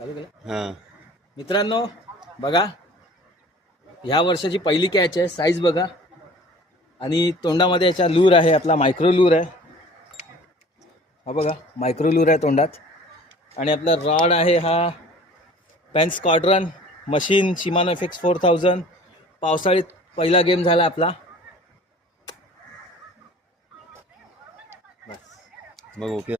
चालू केलं? हां. मित्रांनो बघा ह्या वर्षाची पहिली कॅच आहे. साईज बघा. आणि तोंडामध्ये याच्या लूर आहे आपला मायक्रो लूर आहे. हा बघा मायक्रो लूर आहे तोंडात. आणि आपला रॉड आहे हा. Penn squadron machine Shimano FX four thousand पावसाळीत पहिला गेम झाला आपला. मग ओके.